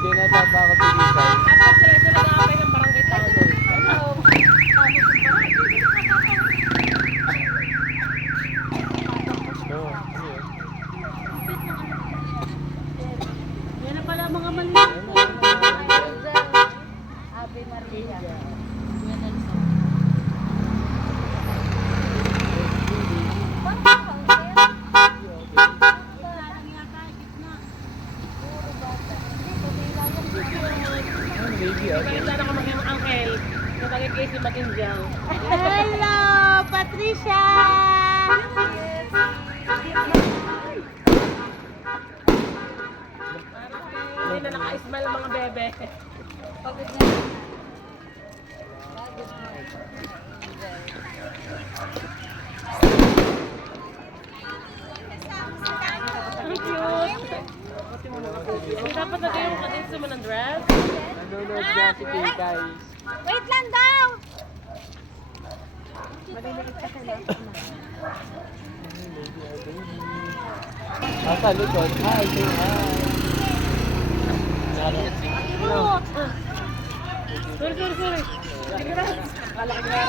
Medyo natapa ako pilitan. Dapat sila nag-aapay ng barangay tao. Hello. Yan na pala mga maliit. Ave Maria. Kaya sana ko maging uncle. Nabagay kayo si Matinjang. Hello, Patricia! Hindi na naka-smile mga bebe. Pagod na. Ang cute. Dapat na kayo katin sa mga dress. Nanonood nga si Kay, guys. Wait lang daw! Nasa likod. Hi, say hi. Sorry. Sige na. Kala ko na.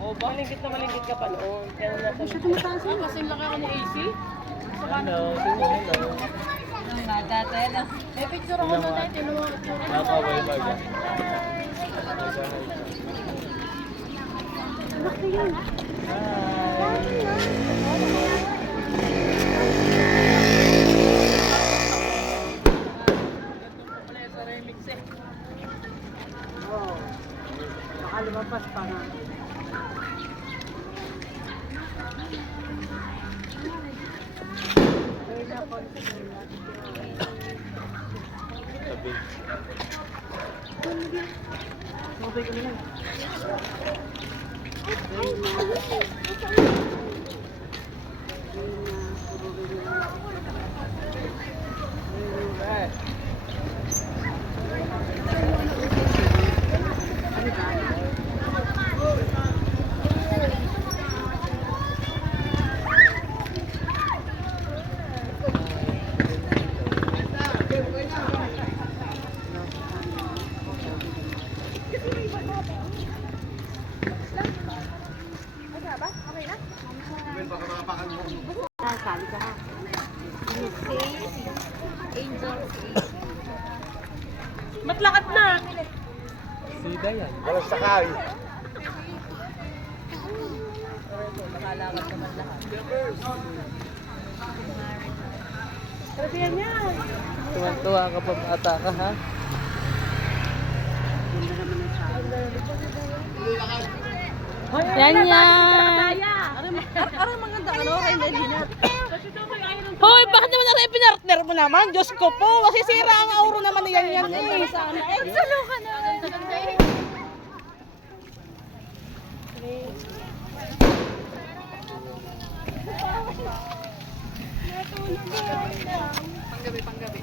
Oh, malingkit na malingkit ka pa noon. Kaya na natin. Kasi laki ako ng AC. Hello, hello. Eh, picture ako na tayo. Tinuha. Nakaway baga. Nakalumapas pa nga. Sabi. Okay ko na. Sali ka ha. Angel. Matlakat na. Sida yan. Walang sakay. Makalakad naman lahat. Grabe yan yan. Tuwan-tuwa ka pa ata ka, ha? Yan yan. Aray maganda ano kay Nadina. Kasi ito may ayaw ng Hoy, bakit naman ako ipinartner mo naman? Diyos ko po, kasi sira ang auro naman ni yan eh. Salo ka na. Panggabi.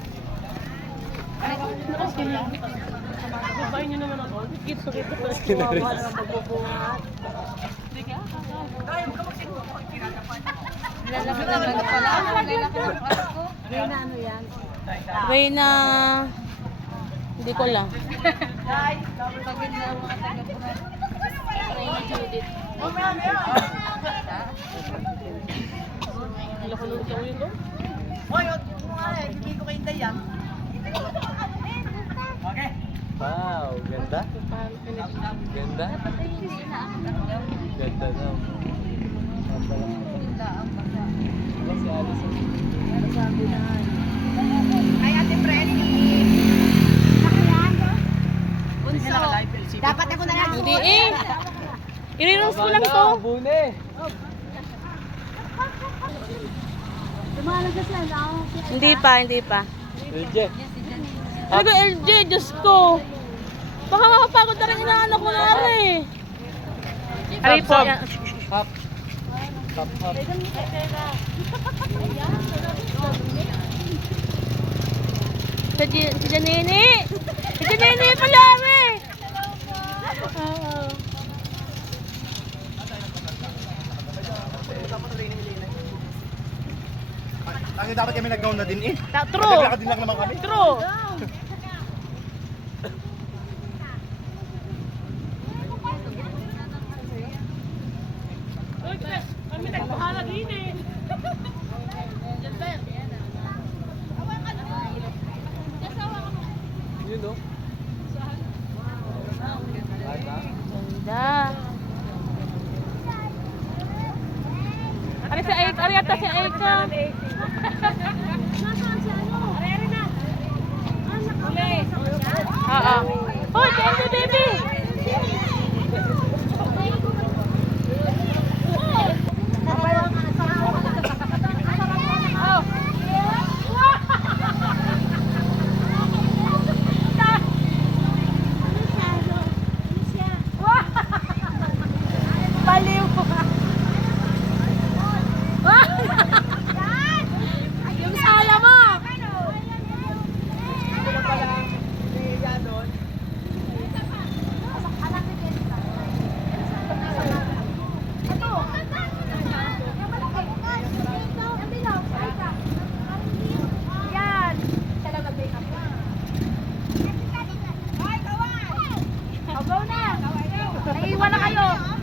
babae niyo naman ako. Kita pa. Kinaris. Magbubuhat. Lalaki naman pala. Lalaki ng pasko. Reyna ano yan? Reyna... Hindi ko lang. Pagin na mga taga-puhat. Reyna Judith. Wala ko nung ikaw yun, no? Wow, ganda. Ganda. Ganda daw. Wala si Alison. Ay, Ate Freddy. Bunso. Dapat ako na lang. Hindi eh. I-reels ko lang to. Bune. Hindi pa. LJ. Ano ka LJ? Diyos ko. Baka makapagod na rin inaanak ko na rin. Aray po. Hop. Hop, hop. Si Janini! Si Janini pala, we! Oo. Lagi dapat kami nag-gown na din eh. True! Naglakad din lang naman kami. True! Uy, kami nagbahala din eh. Yun no? Ganda. Ari si Aika, ari ata si Aika. Oo. Hoy, baby, baby. Baliw. Yung sala mo. Yan. Go na. Naiiwan na kayo.